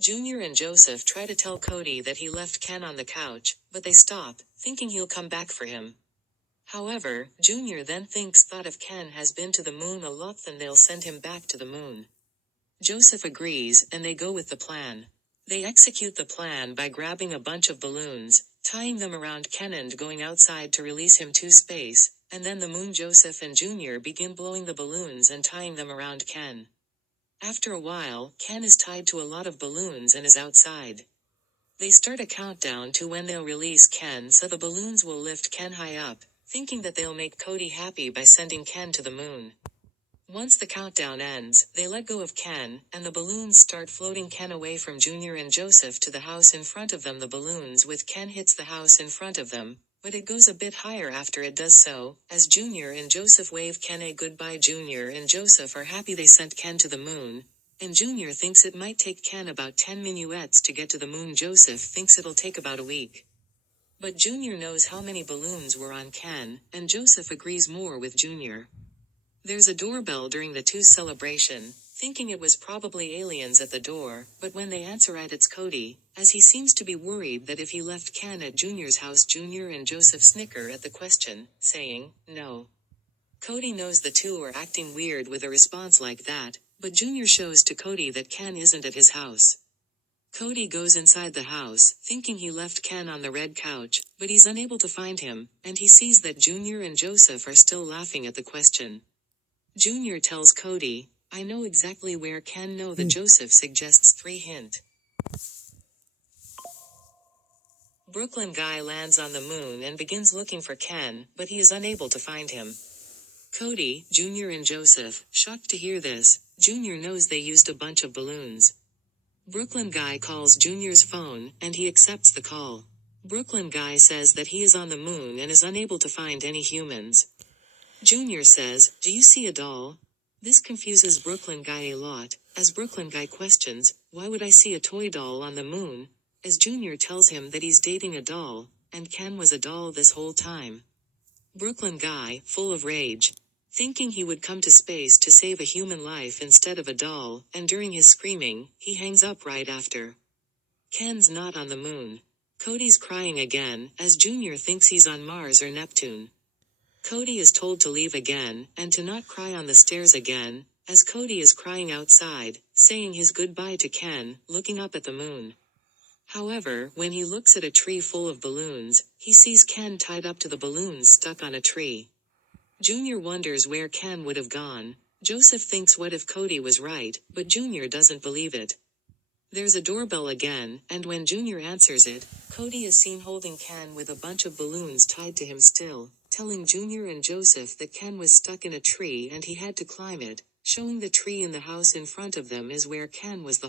Junior and Joseph try to tell Cody that he left Ken on the couch, but they stop, thinking he'll come back for him. However, Junior then thinks that if Ken has been to the moon a lot then they'll send him back to the moon. Joseph agrees, and they go with the plan. They execute the plan by grabbing a bunch of balloons, tying them around Ken and going outside to release him to space, and then the moon Joseph and Junior begin blowing the balloons and tying them around Ken. After a while, Ken is tied to a lot of balloons and is outside. They start a countdown to when they'll release Ken so the balloons will lift Ken high up, thinking that they'll make Cody happy by sending Ken to the moon. Once the countdown ends, they let go of Ken, and the balloons start floating Ken away from Junior and Joseph to the house in front of them. The balloons with Ken hits the house in front of them, but it goes a bit higher after it does so, as Junior and Joseph wave Ken a goodbye. Junior and Joseph are happy they sent Ken to the moon, and Junior thinks it might take Ken about 10 minuets to get to the moon. Joseph thinks it'll take about a week. But Junior knows how many balloons were on Ken, and Joseph agrees more with Junior. There's a doorbell during the two celebration, thinking it was probably aliens at the door, but when they answer it's Cody, as he seems to be worried that if he left Ken at Junior's house. Junior and Joseph snicker at the question, saying, "No." Cody knows the two are acting weird with a response like that, but Junior shows to Cody that Ken isn't at his house. Cody goes inside the house, thinking he left Ken on the red couch, but he's unable to find him, and he sees that Junior and Joseph are still laughing at the question. Junior tells Cody, "I know exactly where Ken know that." Joseph suggests 3 hint. Brooklyn Guy lands on the moon and begins looking for Ken, but he is unable to find him. Cody, Junior and Joseph, shocked to hear this. Junior knows they used a bunch of balloons. Brooklyn Guy calls Junior's phone, and he accepts the call. Brooklyn Guy says that he is on the moon and is unable to find any humans. Junior says, "Do you see a doll?" This confuses Brooklyn Guy a lot, as Brooklyn Guy questions, "Why would I see a toy doll on the moon?" as Junior tells him that he's dating a doll, and Ken was a doll this whole time. Brooklyn Guy, full of rage, thinking he would come to space to save a human life instead of a doll, and during his screaming, he hangs up right after. Ken's not on the moon. Cody's crying again, as Junior thinks he's on Mars or Neptune. Cody is told to leave again, and to not cry on the stairs again, as Cody is crying outside, saying his goodbye to Ken, looking up at the moon. However, when he looks at a tree full of balloons, he sees Ken tied up to the balloons stuck on a tree. Junior wonders where Ken would have gone. Joseph thinks what if Cody was right, but Junior doesn't believe it. There's a doorbell again, and when Junior answers it, Cody is seen holding Ken with a bunch of balloons tied to him still, telling Junior and Joseph that Ken was stuck in a tree and he had to climb it, showing the tree in the house in front of them is where Ken was the